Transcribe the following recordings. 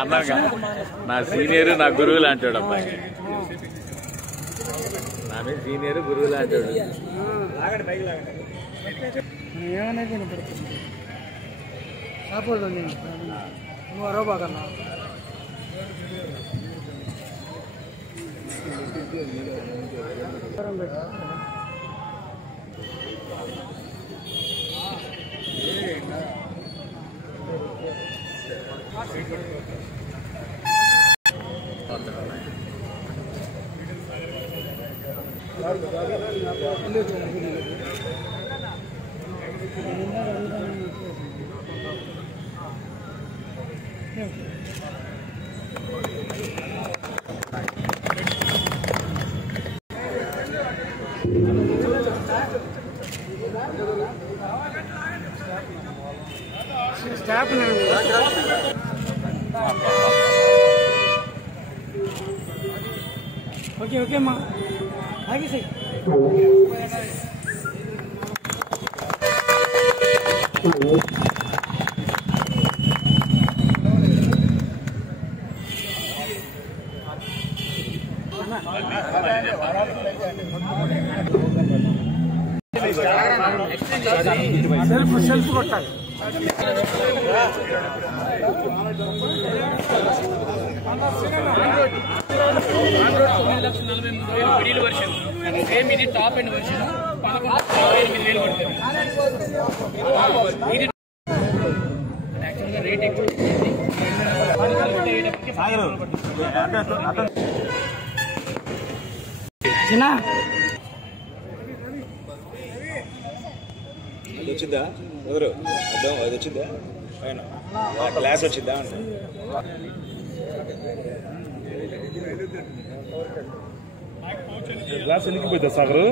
అన్నాగా నా సీనియర్ నా గురువు లాంటాడు అబ్బాయి, నా మీద సీనియర్ గురువు లాంటాడు. ఏమనేది షాపుల్లో నువ్వు అరవ బాగన్నా స్టాప్ ఓకే ఓకే అమ్మా ఆగేసాయి. సెల్ఫ్ కొట్టాలి. మిడిల్ వర్షన్ సేమ్, ఇది టాప్ ఎండ్ వర్షన్ 11,8,000 పడుతుంది. ఇది యాక్చువల్గా రేట్ ఎక్కువ వచ్చిందా ఎవరు అర్థం అది వచ్చిందా పైన క్లాస్ వచ్చిందా అంటే గ్లాస్ ఎన్నికపోయిందా సాగరు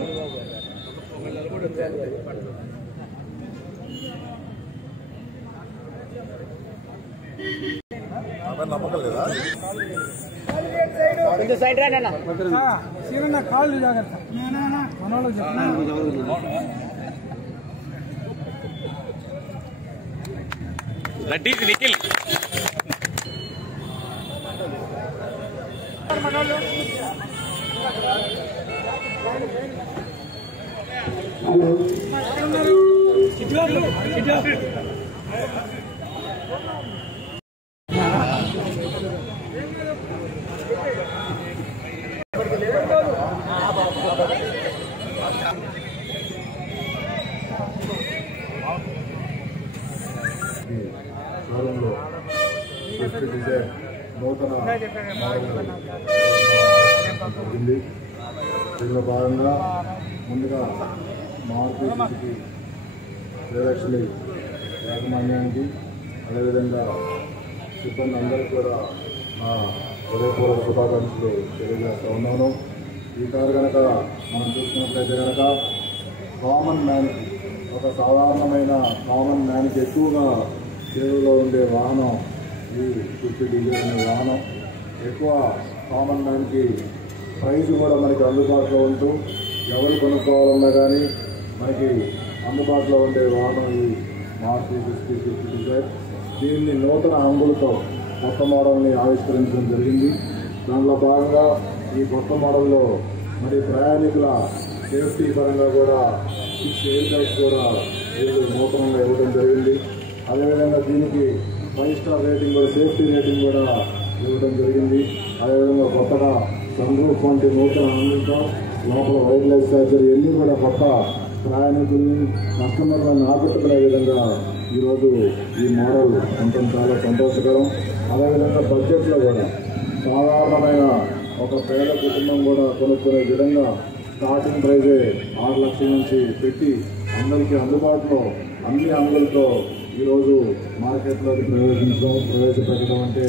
నమ్మకం లేదా సైడ్ రానా కాళ్ళు జాగ్రత్త మనోళ్ళు చెప్పిన నటీష్ నిఖిల్ నూతన దీనిలో భాగంగా ముందుగా మారుతి శ్రీలక్ష్మి యాజమాన్యానికి అదేవిధంగా సిబ్బంది అందరికీ కూడా నా హృదయపూర్వక శుభాకాంక్షలు తెలియజేస్తూ ఉన్నాను. ఈ కారు కనుక మనం చూసుకున్నట్లయితే కనుక కామన్ మ్యాన్కి, ఒక సాధారణమైన కామన్ మ్యాన్కి ఎక్కువగా సేవలో ఉండే వాహనం ఈ స్విఫ్ట్ డిజైర్ అనే వాహనం. ఎక్కువ కామన్ మ్యాన్కి ప్రైస్ కూడా మనకి అందుబాటులో ఉంటూ ఎవరు కొనుక్కోవాలన్నా కానీ మనకి అందుబాటులో ఉండే వాహనం ఈ మారుతి స్విఫ్ట్ డిజైర్. దీన్ని నూతన హంగులతో కొత్త మోడల్ని ఆవిష్కరించడం జరిగింది. దాంట్లో భాగంగా ఈ కొత్త మోడల్లో మరి ప్రయాణికుల సేఫ్టీ పరంగా కూడా 6 ఎయిర్ బ్యాగ్స్ కూడా నూతనంగా ఇవ్వడం జరిగింది. అదేవిధంగా దీనికి 5 స్టార్ రేటింగ్ కూడా, సేఫ్టీ రేటింగ్ కూడా ఇవ్వడం జరిగింది. అదేవిధంగా కొత్తగా సన్ రూఫ్ వంటి నూతన హంగులతో లోపల వైల్డ్ లైఫ్ సర్జరీ అన్నీ కూడా కొత్త ప్రయాణికుల్ని కస్టమర్లను ఆకట్టుకునే విధంగా ఈరోజు ఈ మోడల్ ఉండటం చాలా సంతోషకరం. అదేవిధంగా బడ్జెట్లో కూడా సాధారణమైన ఒక పేద కుటుంబం కూడా కొనుక్కునే విధంగా స్టార్టింగ్ ప్రైజే 6 లక్షల నుంచి పెట్టి అందరికీ అందుబాటులో అన్ని అంగులతో ఈరోజు మార్కెట్లోకి ప్రవేశపెట్టడం అంటే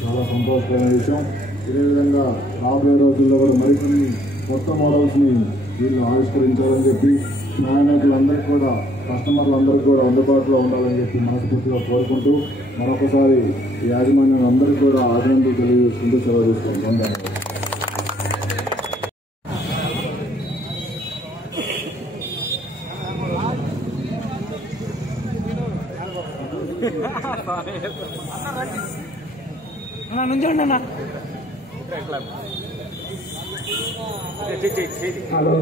చాలా సంతోషకరమైన విషయం. ఇదే విధంగా రాబోయే రోజుల్లో కూడా మరికొన్ని కొత్త మోడల్స్ని వీళ్ళు ఆవిష్కరించాలని చెప్పి ప్రయాణికులందరికీ కూడా, కస్టమర్లందరికీ కూడా అందుబాటులో ఉండాలని చెప్పి మనస్ఫూర్తిగా కోరుకుంటూ మరొకసారి ఈ యాజమాన్యం అందరికీ కూడా అభినందనలు తెలియజేసుకుంటూ సెలవు తీసుకుంటాం. అన్న నుంచోండి అన్న. హలో.